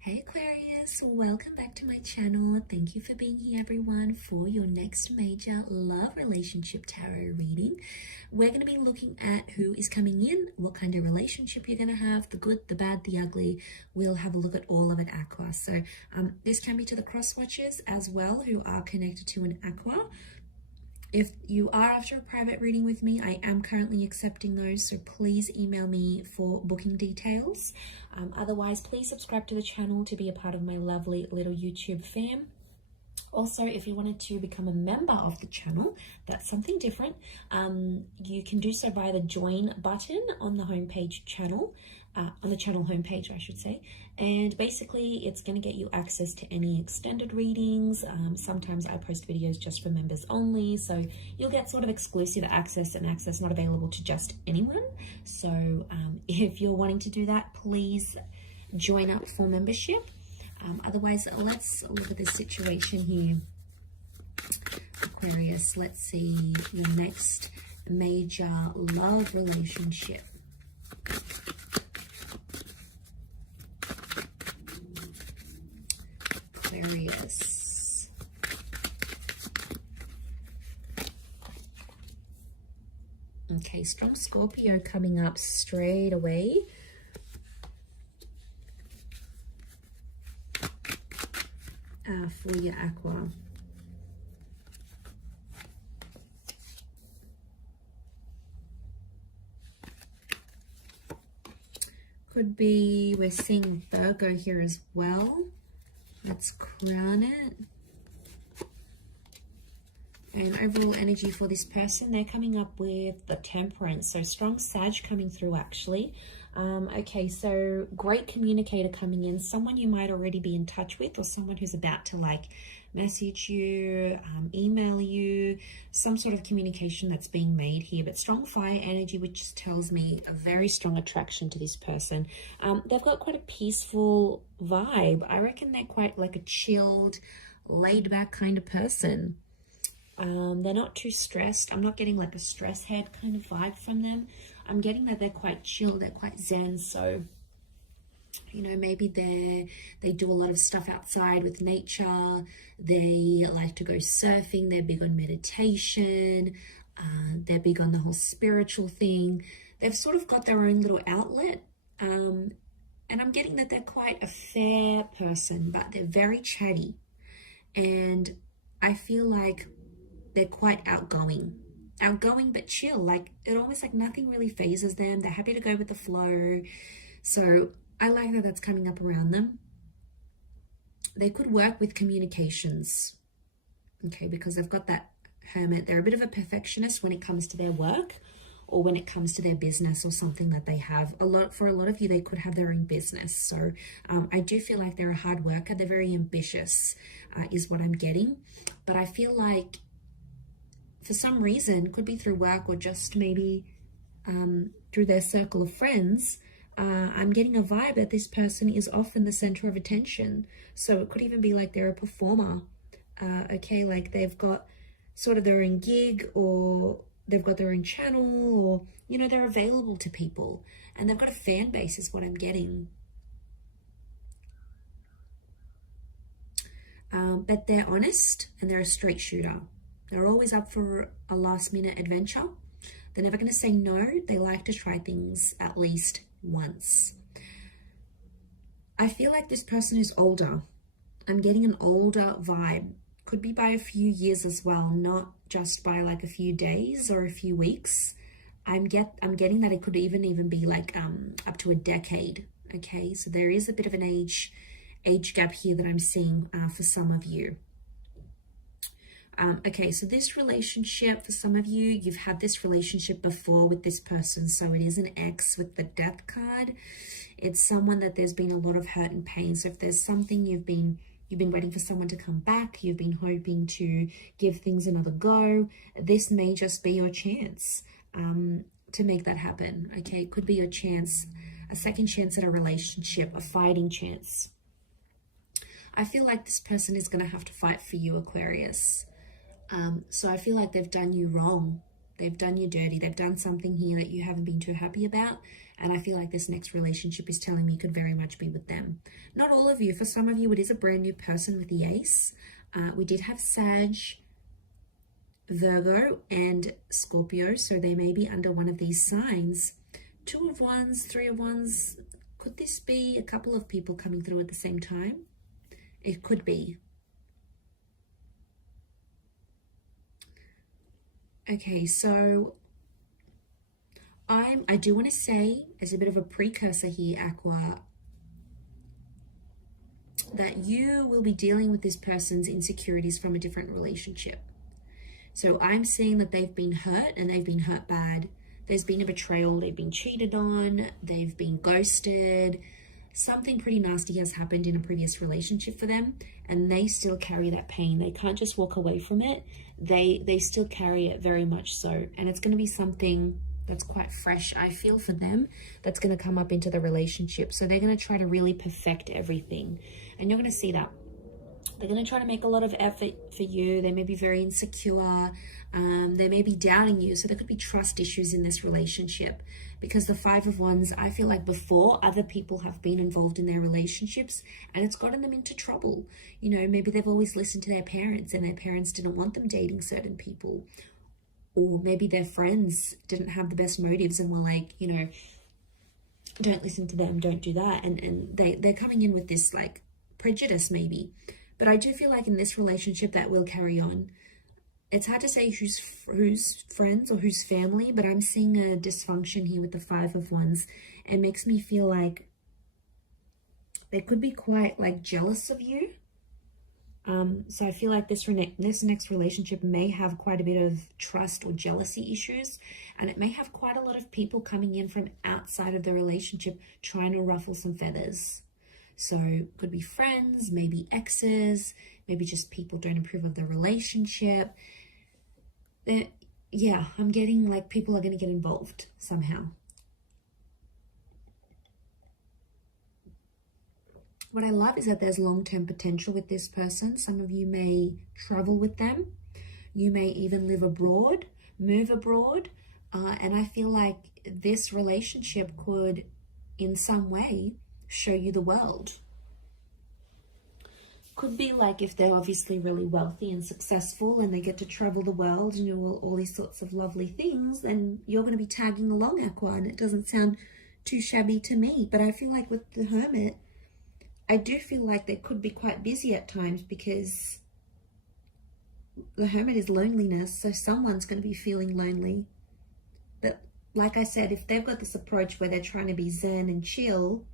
Hey Aquarius, welcome back to my channel. Thank you for being here everyone for your next major love relationship tarot reading. We're going to be looking at who is coming in, what kind of relationship you're going to have, the good, the bad, the ugly. We'll have a look at all of it Aqua. So this can be to the cross watchers as well who are connected to an Aqua. If you are after a private reading with me, I am currently accepting those, so please email me for booking details. Otherwise, please subscribe to the channel to be a part of my lovely little YouTube fam. Also, if you wanted to become a member of the channel, that's something different. You can do so via the join button on the homepage channel, on the channel homepage, I should say. And basically, it's going to get you access to any extended readings. Sometimes I post videos just for members only, so you'll get sort of exclusive access and access not available to just anyone. So if you're wanting to do that, please join up for membership. Otherwise, let's look at this situation here, Aquarius. Let's see your next major love relationship. Aquarius. Okay, strong Scorpio coming up straight away. For your Aqua. Could be, we're seeing Virgo here as well. Let's crown it. And overall energy for this person, they're coming up with the Temperance. So strong Sag coming through actually. Okay, so great communicator coming in, someone you might already be in touch with, or someone who's about to like message you, email you, some sort of communication that's being made here. But strong fire energy, which just tells me a very strong attraction to this person. They've got quite a peaceful vibe. I reckon they're quite like a chilled, laid back kind of person. They're not too stressed. I'm not getting like a stress head kind of vibe from them. I'm getting that they're quite chill, they're quite zen. So, you know, maybe they do a lot of stuff outside with nature. They like to go surfing. They're big on meditation. They're big on the whole spiritual thing. They've sort of got their own little outlet. And I'm getting that they're quite a fair person, but they're very chatty. And I feel like they're quite outgoing but chill. Like it almost like nothing really phases them. They're happy to go with the flow. So I like that that's coming up around them. They could work with communications, okay, because they've got that Hermit. They're a bit of a perfectionist when it comes to their work or when it comes to their business or something that they have. For a lot of you, they could have their own business. So I do feel like they're a hard worker. They're very ambitious is what I'm getting. But I feel like for some reason, could be through work or just maybe through their circle of friends, I'm getting a vibe that this person is often the center of attention. So it could even be like they're a performer, okay, like they've got sort of their own gig, or they've got their own channel, or, you know, they're available to people and they've got a fan base is what I'm getting. But they're honest and they're a straight shooter. They're always up for a last minute adventure. They're never going to say no. They like to try things at least once. I feel like this person is older. I'm getting an older vibe. Could be by a few years as well, not just by like a few days or a few weeks. I'm getting that it could even be like up to a decade. Okay, so there is a bit of an age gap here that I'm seeing for some of you. Okay, so this relationship, for some of you, you've had this relationship before with this person. So it is an ex with the Death card. It's someone that there's been a lot of hurt and pain. So if there's something you've been waiting for someone to come back, you've been hoping to give things another go, this may just be your chance to make that happen. Okay, it could be your chance, a second chance at a relationship, a fighting chance. I feel like this person is going to have to fight for you, Aquarius. So I feel like they've done you wrong. They've done you dirty. They've done something here that you haven't been too happy about. And I feel like this next relationship is telling me you could very much be with them. Not all of you. For some of you, it is a brand new person with the Ace. We did have Sag, Virgo, and Scorpio. So they may be under one of these signs. 2 of Wands, 3 of Wands. Could this be a couple of people coming through at the same time? It could be. Okay, so I do want to say, as a bit of a precursor here, Aqua, that you will be dealing with this person's insecurities from a different relationship. So I'm seeing that they've been hurt, and they've been hurt bad. There's been a betrayal, they've been cheated on, they've been ghosted. Something pretty nasty has happened in a previous relationship for them, and they still carry that pain. They can't just walk away from it. They still carry it very much so. And it's going to be something that's quite fresh, I feel, for them, that's going to come up into the relationship. So they're going to try to really perfect everything. And you're going to see that. They're going to try to make a lot of effort for you. They may be very insecure. They may be doubting you. So there could be trust issues in this relationship, because the 5 of Wands, I feel like before, other people have been involved in their relationships and it's gotten them into trouble. You know, maybe they've always listened to their parents and their parents didn't want them dating certain people. Or maybe their friends didn't have the best motives and were like, you know, don't listen to them, don't do that. And they're coming in with this like prejudice maybe. But I do feel like in this relationship that will carry on. It's hard to say who's friends or who's family, but I'm seeing a dysfunction here with the 5 of Wands. It makes me feel like they could be quite like jealous of you. So I feel like this next relationship may have quite a bit of trust or jealousy issues, and it may have quite a lot of people coming in from outside of the relationship trying to ruffle some feathers. So could be friends, maybe exes, maybe just people don't approve of the relationship. Yeah, I'm getting like people are going to get involved somehow. What I love is that there's long-term potential with this person. Some of you may travel with them. You may even live abroad, move abroad. And I feel like this relationship could, in some way, show you the world. Could be like if they're obviously really wealthy and successful and they get to travel the world and do all these sorts of lovely things, then you're going to be tagging along, Aqua, and it doesn't sound too shabby to me. But I feel like with the Hermit, I do feel like they could be quite busy at times, because the Hermit is loneliness, so someone's going to be feeling lonely. But like I said, if they've got this approach where they're trying to be zen and chill,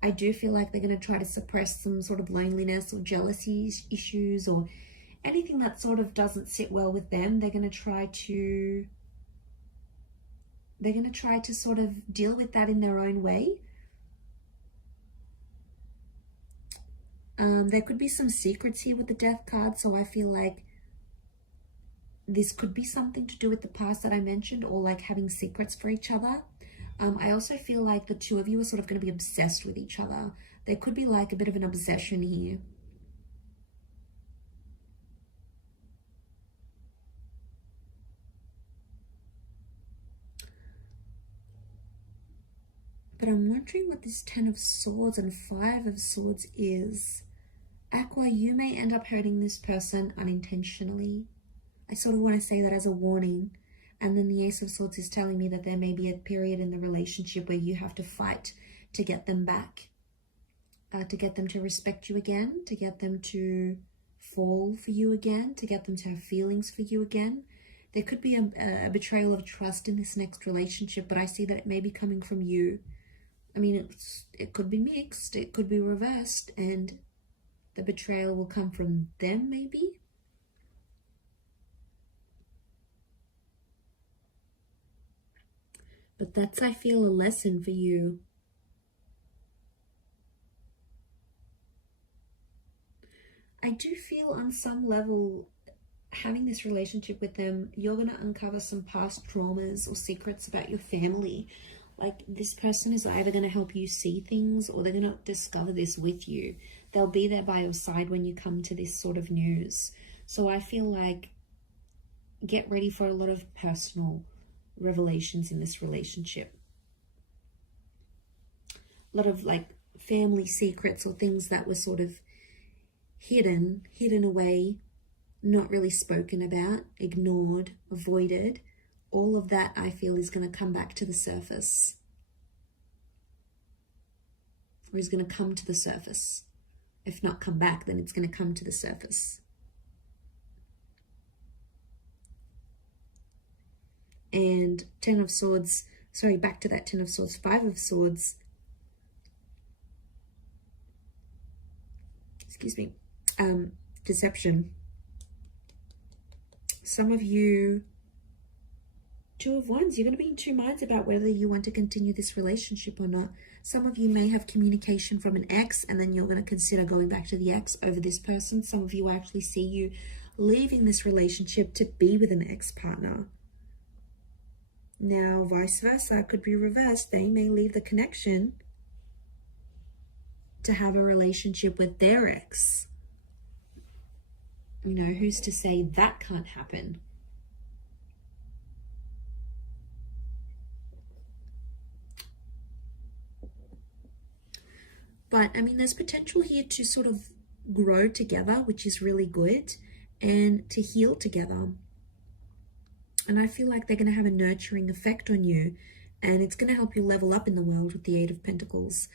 I do feel like they're going to try to suppress some sort of loneliness or jealousy issues or anything that sort of doesn't sit well with them. They're going to try to sort of deal with that in their own way. There could be some secrets here with the Death card, so I feel like this could be something to do with the past that I mentioned, or like having secrets for each other. I also feel like the 2 of you are sort of going to be obsessed with each other. There could be like a bit of an obsession here. But I'm wondering what this 10 of Swords and 5 of Swords is. Aqua, you may end up hurting this person unintentionally. I sort of want to say that as a warning. And then the Ace of Swords is telling me that there may be a period in the relationship where you have to fight to get them back, to get them to respect you again, to get them to fall for you again, to get them to have feelings for you again. There could be a betrayal of trust in this next relationship, but I see that it may be coming from you. I mean, it could be mixed, it could be reversed, and the betrayal will come from them maybe. But that's, I feel, a lesson for you. I do feel on some level, having this relationship with them, you're going to uncover some past traumas or secrets about your family. Like, this person is either going to help you see things, or they're going to discover this with you. They'll be there by your side when you come to this sort of news. So I feel like get ready for a lot of personal revelations in this relationship. A lot of like family secrets or things that were sort of hidden away, not really spoken about, ignored, avoided. All of that, I feel, is going to come back to the surface. Or is going to come to the surface. If not come back, then it's going to come to the surface. And Ten of Swords, sorry, back to that Ten of Swords, Five of Swords. Excuse me. Deception. Some of you, Two of Wands, you're going to be in two minds about whether you want to continue this relationship or not. Some of you may have communication from an ex, and then you're going to consider going back to the ex over this person. Some of you actually see you leaving this relationship to be with an ex-partner. Now, vice versa, could be reversed. They may leave the connection to have a relationship with their ex. You know, who's to say that can't happen? But, I mean, there's potential here to sort of grow together, which is really good, and to heal together. And I feel like they're going to have a nurturing effect on you, and it's going to help you level up in the world with the Eight of Pentacles.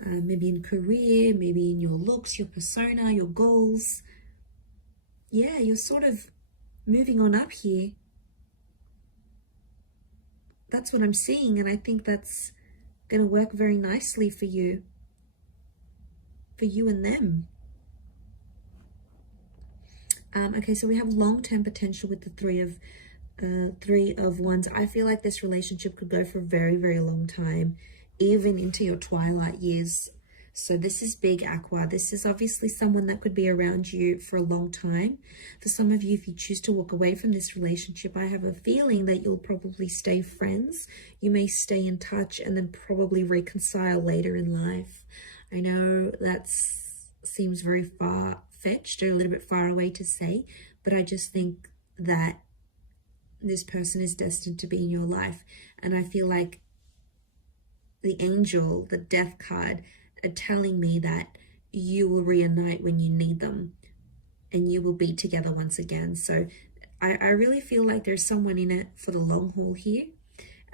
Maybe in career, maybe in your looks, your persona, your goals. Yeah, you're sort of moving on up here. That's what I'm seeing, and I think that's going to work very nicely for you. For you and them. Okay, so we have long-term potential with the Three of Wands. I feel like this relationship could go for a very, very long time, even into your twilight years. So this is big, Aqua. This is obviously someone that could be around you for a long time. For some of you, if you choose to walk away from this relationship, I have a feeling that you'll probably stay friends. You may stay in touch and then probably reconcile later in life. I know that seems very far-fetched or a little bit far away to say, but I just think that this person is destined to be in your life. And I feel like the angel, the death card, are telling me that you will reunite when you need them and you will be together once again. So I really feel like there's someone in it for the long haul here.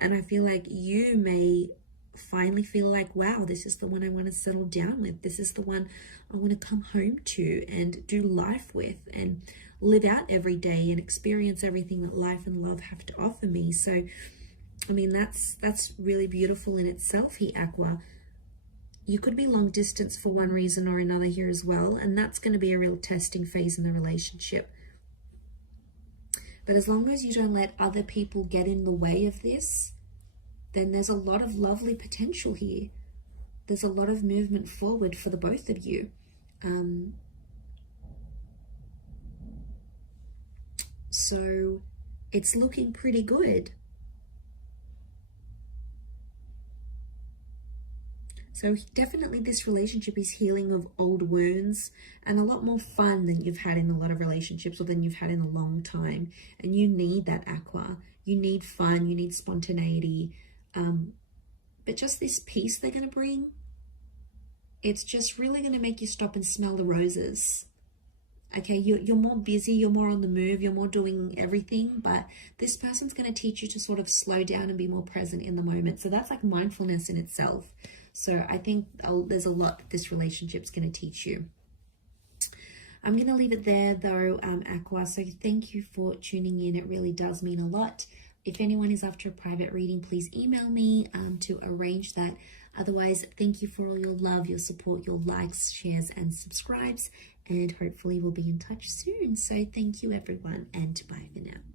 And I feel like you may finally feel like, wow, this is the one I want to settle down with. This is the one I want to come home to and do life with and live out every day and experience everything that life and love have to offer me. So, I mean, that's really beautiful in itself here, Aqua. You could be long distance for one reason or another here as well, and that's going to be a real testing phase in the relationship. But as long as you don't let other people get in the way of this, then there's a lot of lovely potential here. There's a lot of movement forward for the both of you. So it's looking pretty good. So definitely this relationship is healing of old wounds and a lot more fun than you've had in a lot of relationships or than you've had in a long time. And you need that, Aqua. You need fun, you need spontaneity. But just this peace they're going to bring, it's just really going to make you stop and smell the roses. Okay, you're more busy, you're more on the move, you're more doing everything, but this person's going to teach you to sort of slow down and be more present in the moment. So that's like mindfulness in itself. So I think there's a lot that this relationship's going to teach you. I'm going to leave it there though, Aqua. So thank you for tuning in. It really does mean a lot. If anyone is after a private reading, please email me to arrange that. Otherwise, thank you for all your love, your support, your likes, shares, and subscribes. And hopefully we'll be in touch soon. So thank you, everyone, and bye for now.